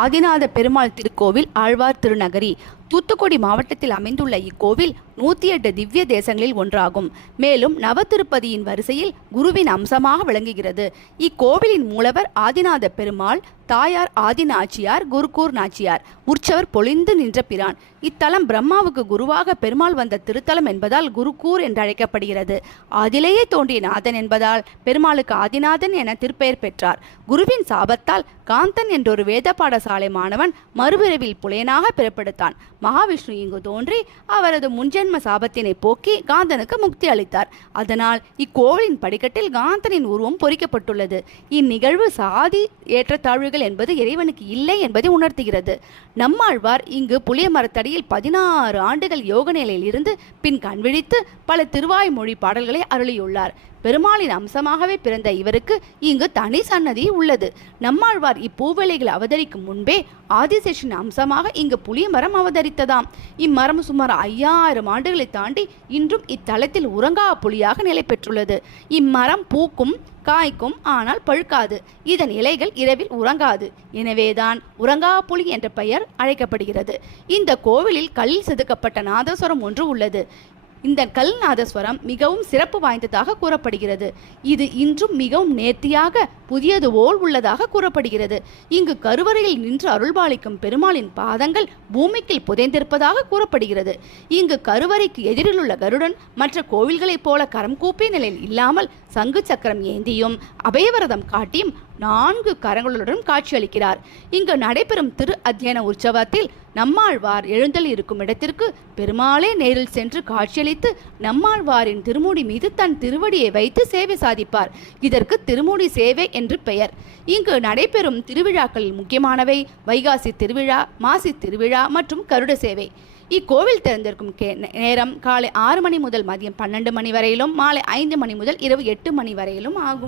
ஆதிநாத பெருமாள் திருக்கோவில் ஆழ்வார் திருநகரி. தூத்துக்குடி மாவட்டத்தில் அமைந்துள்ள இக்கோவில் 108 திவ்ய தேசங்களில் ஒன்றாகும். மேலும் நவதிருப்பதியின் வரிசையில் குருவின் அம்சமாக விளங்குகிறது. இக்கோவிலின் மூலவர் ஆதிநாத பெருமாள், தாயார் ஆதிநாச்சியார், குருகூர் நாச்சியார், உற்சவர் பொழிந்து நின்ற பிரான். இத்தலம் பிரம்மாவுக்கு குருவாக பெருமாள் வந்த திருத்தலம் என்பதால் குருகூர் என்று அழைக்கப்படுகிறது. அதிலேயே தோன்றிய நாதன் என்பதால் பெருமாளுக்கு ஆதிநாதன் என திருப்பெயர் பெற்றார். குருவின் சாபத்தால் காந்தன் என்றொரு வேத பாடசாலை மாணவன் மறுபிறவில் புலையனாக பிறப்பெடுத்தான். மகாவிஷ்ணு இங்கு தோன்றி அவரது முன்ஜென்ம சாபத்தினை போக்கி காந்தனுக்கு முக்தி அளித்தார். அதனால் இக்கோவிலின் படிக்கட்டில் காந்தனின் உருவம் பொறிக்கப்பட்டுள்ளது. இந்நிகழ்வு சாதி ஏற்றத்தாழ்வுகள் என்பது இறைவனுக்கு இல்லை என்பதை உணர்த்துகிறது. நம்மாழ்வார் இங்கு புளிய மரத்தடியில் 16 ஆண்டுகள் யோக நிலையில் இருந்து பின் கண்விழித்து பல திருவாய்மொழி பாடல்களை அருளியுள்ளார். பெருமாளின் அம்சமாகவே பிறந்த இவருக்கு இங்கு தனி சன்னதி உள்ளது. நம்மாழ்வார் இப்பூவேளைகள் அவதரிக்கும் முன்பே ஆதிசேஷன் அம்சமாக இங்கு புளிய மரம் அவதரித்ததாம். இம்மரம் சுமார் 5000 ஆண்டுகளை தாண்டி இன்றும் இத்தலத்தில் உறங்கா புலியாக நிலை பெற்றுள்ளது. இம்மரம் பூக்கும், காய்க்கும், ஆனால் பழுக்காது. இதன் இலைகள் இரவில் உறங்காது. எனவேதான் உறங்கா புலி என்ற பெயர் அழைக்கப்படுகிறது. இந்த கோவிலில் கல்லில் செதுக்கப்பட்ட நாதஸ்வரம் ஒன்று உள்ளது. இந்த கல் நாதஸ்வரம் மிகவும் சிறப்பு வாய்ந்ததாக கூறப்படுகிறது. இது இன்றும் மிகவும் நேர்த்தியாக புதியது போல் உள்ளதாக கூறப்படுகிறது. இங்கு கருவறையில் நின்று அருள்பாலிக்கும் பெருமாளின் பாதங்கள் பூமிக்குள் புதைந்திருப்பதாக கூறப்படுகிறது. இங்கு கருவறைக்கு எதிரில் உள்ள கருடன் மற்ற கோவில்களைப் போல கரம் கூப்பிய நிலையில் இல்லாமல் சங்கு சக்கரம் ஏந்தியும் அபயவரதம் காட்டியும் 4 கரங்களுடன் காட்சியளிக்கிறார். இங்கு நடைபெறும் திரு அத்தியன உற்சவத்தில் நம்மாழ்வார் எழுந்தல் இருக்கும் இடத்திற்கு பெருமாளே நேரில் சென்று காட்சியளித்து நம்மாழ்வாரின் திருமுடி மீது தன் திருவடியை வைத்து சேவை சாதிப்பார். இதற்கு திருமுடி சேவை என்று பெயர். இங்கு நடைபெறும் திருவிழாக்களில் முக்கியமானவை வைகாசி திருவிழா, மாசி திருவிழா மற்றும் கருட சேவை. இக்கோவில் திறந்திருக்கும் நேரம் காலை 6 மணி முதல் மதியம் 12 மணி வரையிலும், மாலை 5 மணி முதல் இரவு 8 மணி வரையிலும் ஆகும்.